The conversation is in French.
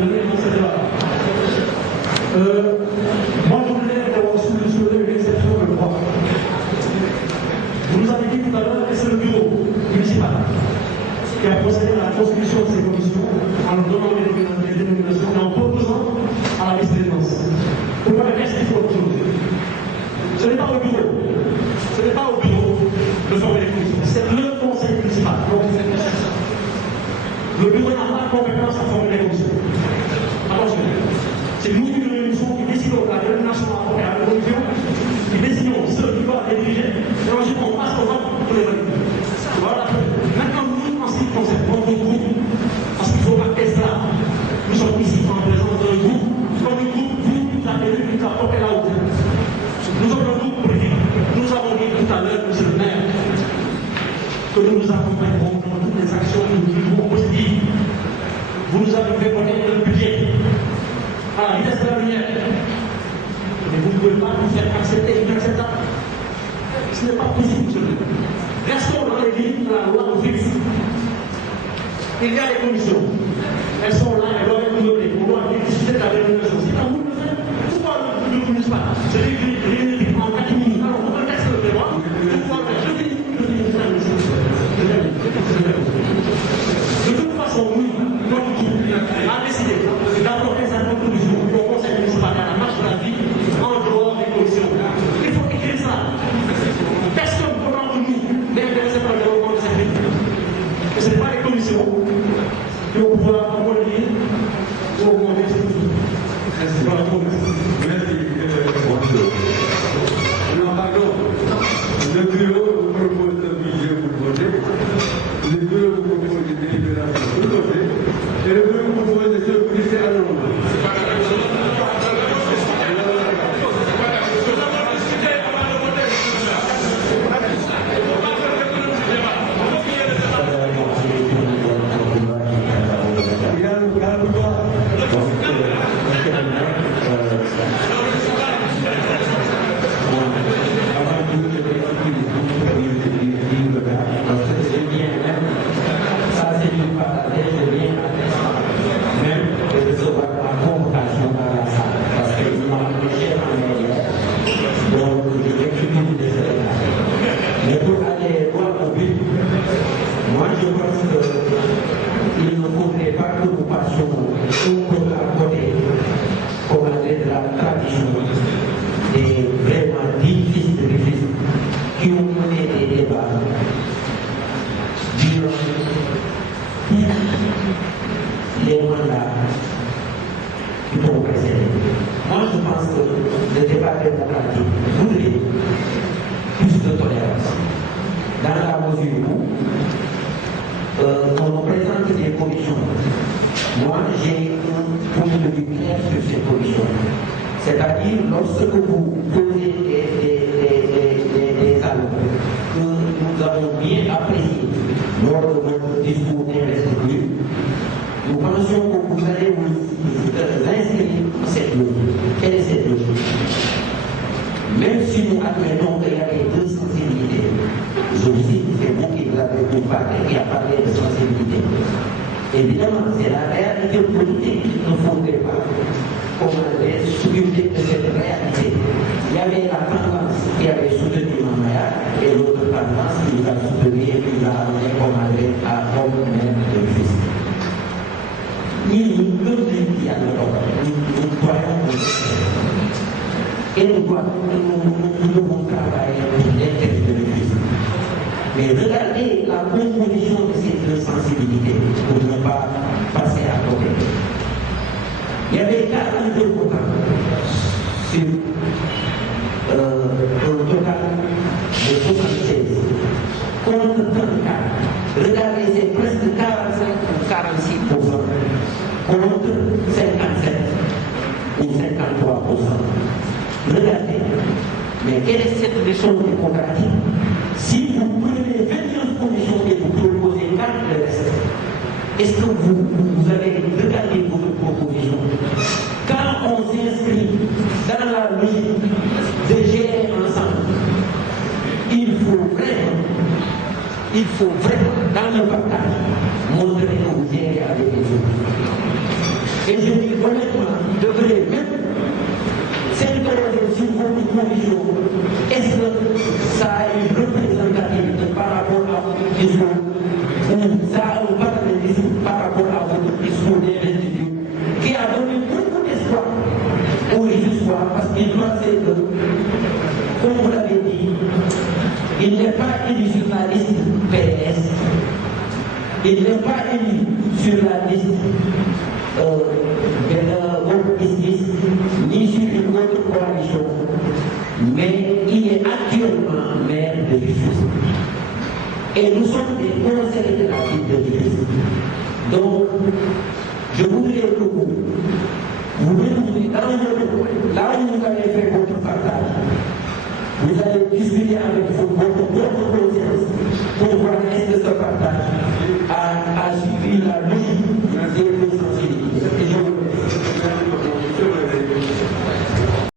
donné dans ce débat. Moi, je voulais soulever une exception de droit. Vous nous avez dit tout à l'heure que c'est le bureau municipal qui a procédé à la constitution de ces commissions en leur donnant les dénominations et en proposant à la vice-présidence. Pourquoi est-ce qu'il faut autre chose? Ce n'est pas au bureau. Ce n'est pas au bureau de former les commissions. C'est le conseil municipal. Le bureau n'a pas de compétence à former les commissions. Attention. C'est nous qui nous réunissons, qui décidons de la dénomination à apporter à la commission, qui décidons ceux qui doivent les diriger, et ensuite on passe au vote pour les valider. Voilà. Maintenant, nous, en ce qui concerne notre groupe, parce qu'il ne faut pas faire cela, nous sommes ici en présence d'un groupe, comme un groupe, vous, qui avez vu, qui a porté la hauteur. Nous sommes un groupe politique. Nous avons dit tout à l'heure, monsieur le maire, que nous nous accompagnerons dans toutes les actions que nous vivons positives. Vous nous avez fait voter le budget à la vitesse de la lumière. Mais vous ne pouvez pas nous faire accepter l'inacceptable. Ce n'est pas possible, monsieur le maire. Restons dans les limites de la loi nous fixe. Il y a des commissions. Elles sont là, elles doivent être nommées. On doit discuter de la dénomination. C'est à vous de le faire. Pourquoi ne le finissez pas? C'est réuni en 4 minutes. Alors, vous le texte le prévoit. Pourquoi je finis. De toute façon, oui, notre groupe a décidé d'apporter sa contribution au conseil municipal à la marche de la vie en dehors des commissions. Il faut écrire ça. Personne d'entre nous n'est intéressé par le développement de cette ville. Et ce n'est pas les commissions qui vont pouvoir augmenter ou augmenter ces choses. Merci. Voilà, merci. Non, pardon. Le bureau vous propose un budget pour voter. Le bureau vous propose des délibérations pour voter. Et le bureau vous propose de se glisser à l'ordre. C'est-à-dire, lorsque vous posez des salons que nous avons bien appréciés lors de votre discours d'investiture, nous pensions que vous allez vous inscrire dans cette logique. Quelle est cette logique? Même si nous admettons qu'il y a des deux sensibilités, je vous dis, c'est vous qui l'avez parlé, qui a parlé de sensibilité. Évidemment, c'est la réalité politique qu'il ne faudrait pas s'occuper de cette réalité. Il y avait la tendance qui avait soutenu Mamaya et l'autre tendance qui nous a soutenu et qui nous a recommandé à homme même de fils. Nous croyons et nous devons travailler pour l'intérêt de fils. Mais regardez la composition de ces deux sensibilités pour ne pas passer à côté. Il y avait 42 quotas sur un total de 76 contre 34. Regardez, c'est presque 45 ou 46% contre 57 ou 53%. Regardez, mais quelle est cette leçon démocratique? Si vous prenez 29 commissions et vous proposez 4 de reste, est-ce que vous avez regardé votre proposition? Quand on s'inscrit dans la logique de gérer ensemble, il faut vraiment, dans le partage, montrer que vous gérez avec les autres. Et je dis honnêtement, il devrait même s'interroger sur votre condition. Est-ce que ça a une représentativité par rapport à votre discours ou ça a un patriotisme par rapport à votre discours d'investiture qui a donné beaucoup d'espoir aux histoires parce qu'il pensait que, comme vous l'avez dit, il n'est pas élu sur la liste PS, il n'est pas élu sur la liste ni sur une autre coalition, mais il est actuellement maire de Rufisque. Et nous sommes des conseillers de la ville de Rufisque. Donc, je voudrais que vous retournez dans votre coin, là où vous avez fait votre partage, vous allez discuter avec votre